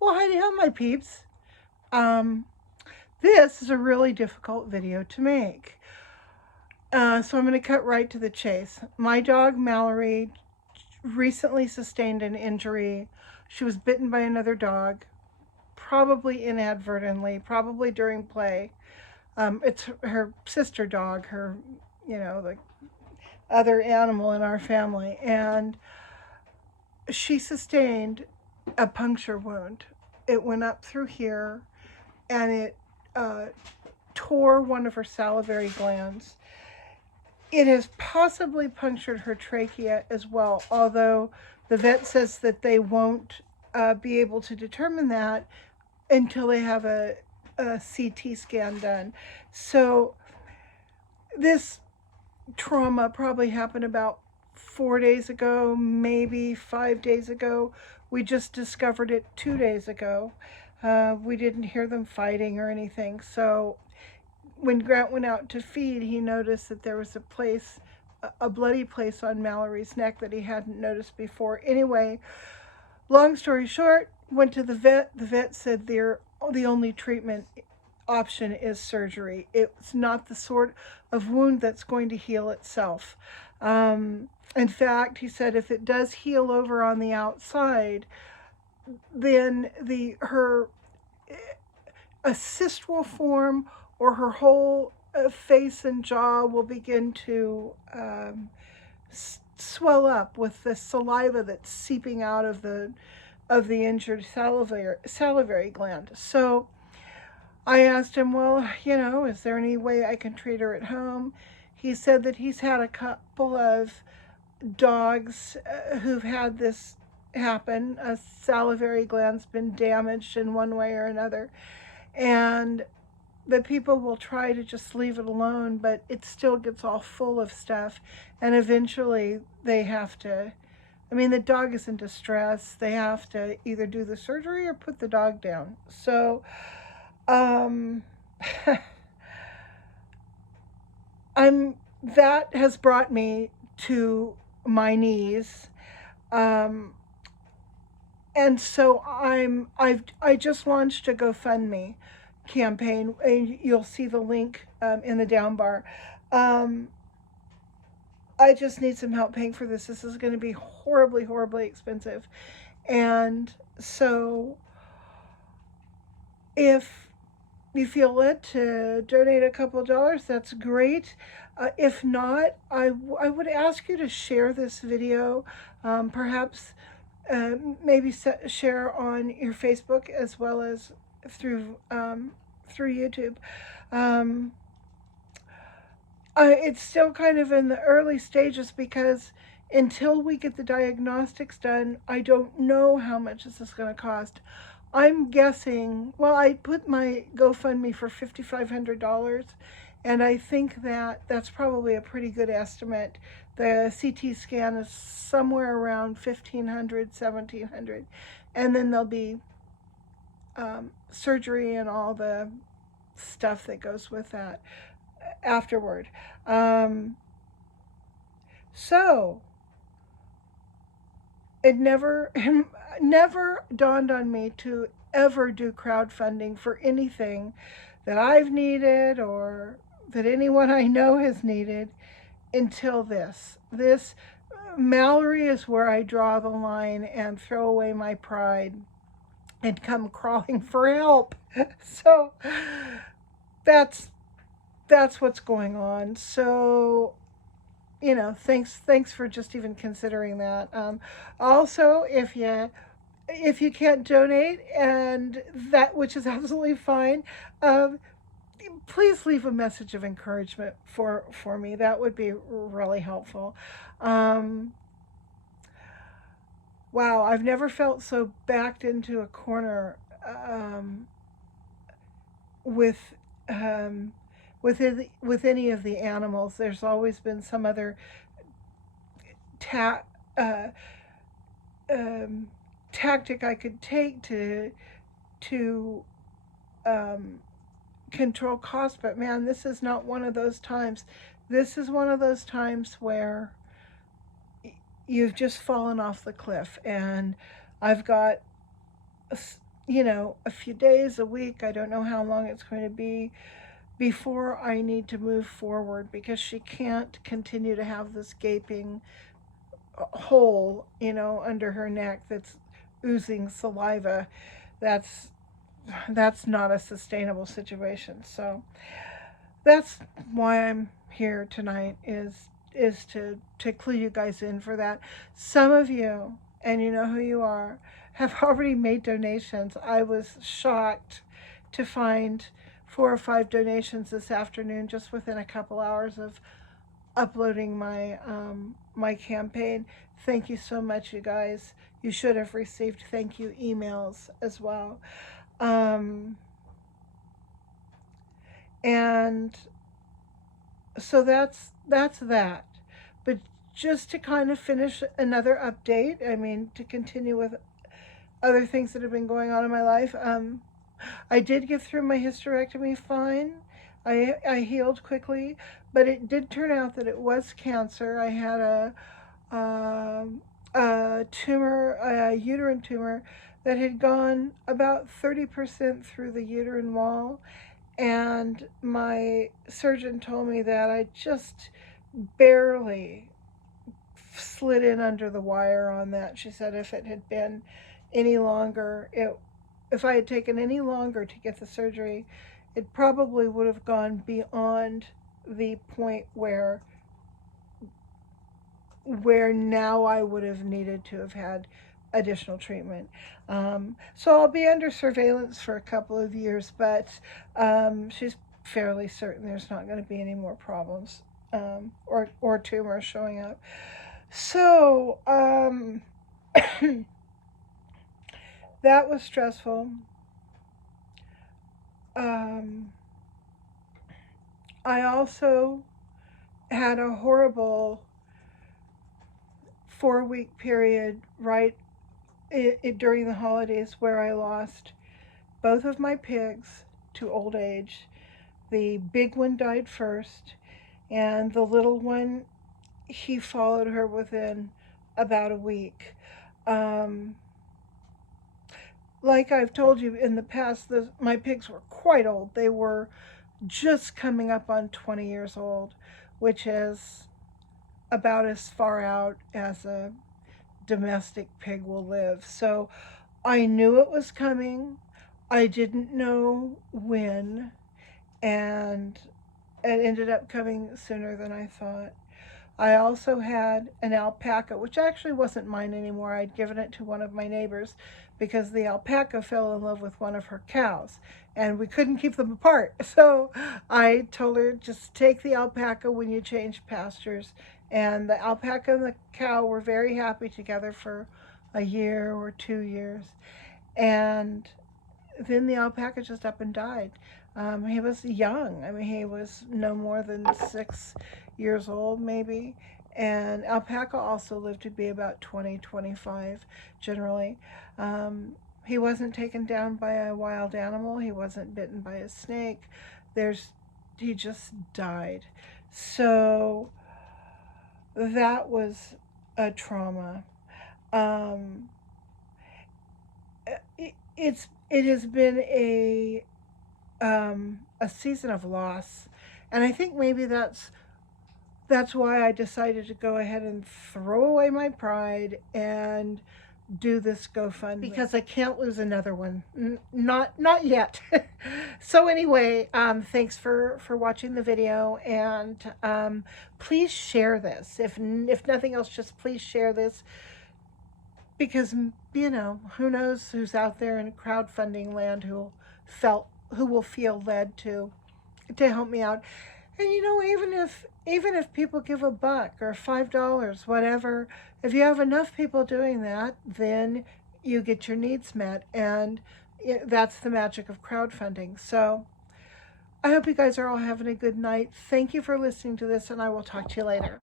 Well, hi to my peeps. Um, this is a really difficult video to make. So I'm going to cut right to the chase. My dog, Mallory, recently sustained an injury. She was bitten by another dog, probably inadvertently, probably during play. It's her sister dog, the other animal in our family. And she sustained a puncture wound. It went up through here and it uh, tore one of her salivary glands. It has possibly punctured her trachea as well, although the vet says that they won't be able to determine that until they have a CT scan done. So this trauma probably happened about 4 days ago, maybe 5 days ago. We just discovered it 2 days ago. We didn't hear them fighting or anything. So when Grant went out to feed, he noticed that there was a bloody place on Mallory's neck that he hadn't noticed before. Anyway, long story short, went to the vet. The vet said the only treatment option is surgery. It's not the sort of wound that's going to heal itself. In fact, he said if it does heal over on the outside, then her a cyst will form, or her whole face and jaw will begin to swell up with the saliva that's seeping out of the injured salivary gland. So I asked him, well, is there any way I can treat her at home? He said that he's had a couple of dogs who've had this happen. A salivary gland's been damaged in one way or another. And the people will try to just leave it alone, but it still gets all full of stuff. And eventually they have to, the dog is in distress. They have to either do the surgery or put the dog down. So, that has brought me to my knees. And so I just launched a GoFundMe campaign. And you'll see the link in the down bar. I just need some help paying for this. This is going to be horribly, horribly expensive. And so if you feel led to donate a couple dollars, that's great. If not, I would ask you to share this video, perhaps maybe share on your Facebook as well as through YouTube. It's still kind of in the early stages because until we get the diagnostics done, I don't know how much this is going to cost. I'm guessing, well, I put my GoFundMe for $5,500, and I think that that's probably a pretty good estimate. The CT scan is somewhere around $1,500, $1,700, and then there'll be surgery and all the stuff that goes with that afterward. So it never dawned on me to ever do crowdfunding for anything that I've needed or that anyone I know has needed until this. Mallory is where I draw the line and throw away my pride and come crawling for help. So that's what's going on. So thanks for just even considering that. Also, if you can't donate, and that, which is absolutely fine, please leave a message of encouragement for me. That would be really helpful. Wow, I've never felt so backed into a corner with with any of the animals. There's always been some other uh, tactic I could take to control costs, but man, this is not one of those times. This is one of those times where you've just fallen off the cliff, and I've got you know, a few days, a week. I don't know how long it's going to be before I need to move forward, because she can't continue to have this gaping hole, you know, under her neck that's oozing saliva. That's that's not a sustainable situation. So that's why I'm here tonight, is to clue you guys in for that. Some of you, and you know who you are, have already made donations. I was shocked to find 4 or 5 donations this afternoon, just within a couple hours of uploading my campaign. Thank you so much, you guys. You should have received thank you emails as well. Um, and so that's that. But just to kind of finish another update, I mean, to continue with other things that have been going on in my life, I did get through my hysterectomy fine. I healed quickly, but it did turn out that it was cancer. I had a tumor, a uterine tumor, that had gone about 30% through the uterine wall, and my surgeon told me that I just barely slid in under the wire on that. She said if it had been any longer, if I had taken any longer to get the surgery, it probably would have gone beyond the point where now I would have needed to have had additional treatment. So I'll be under surveillance for a couple of years, but she's fairly certain there's not going to be any more problems, or tumors showing up. So that was stressful. I also had a horrible 4-week period during the holidays, where I lost both of my pigs to old age. The big one died first, and the little one, he followed her within about a week. Um, like I've told you in the past, my pigs were quite old. They were just coming up on 20 years old, which is about as far out as a domestic pig will live. So I knew it was coming. I didn't know when, and it ended up coming sooner than I thought. I also had an alpaca, which actually wasn't mine anymore. I'd given it to one of my neighbors because the alpaca fell in love with one of her cows, and we couldn't keep them apart. So I told her, just take the alpaca when you change pastures. And the alpaca and the cow were very happy together for a year or 2 years. And then the alpaca just up and died. He was young. I mean, he was no more than 6 years old, maybe. And alpaca also lived to be about 20, 25, generally. He wasn't taken down by a wild animal. He wasn't bitten by a snake. He just died. So that was a trauma. Um, it has been a season of loss, and I think maybe that's why I decided to go ahead and throw away my pride and do this GoFundMe, because I can't lose another one. Not yet. So anyway, thanks for watching the video, and please share this. If nothing else, just please share this, because, you know, who knows who's out there in crowdfunding land who will feel led to help me out. And you know, even if people give $1 or $5, whatever, if you have enough people doing that, then you get your needs met, and that's the magic of crowdfunding. So I hope you guys are all having a good night. Thank you for listening to this, and I will talk to you later.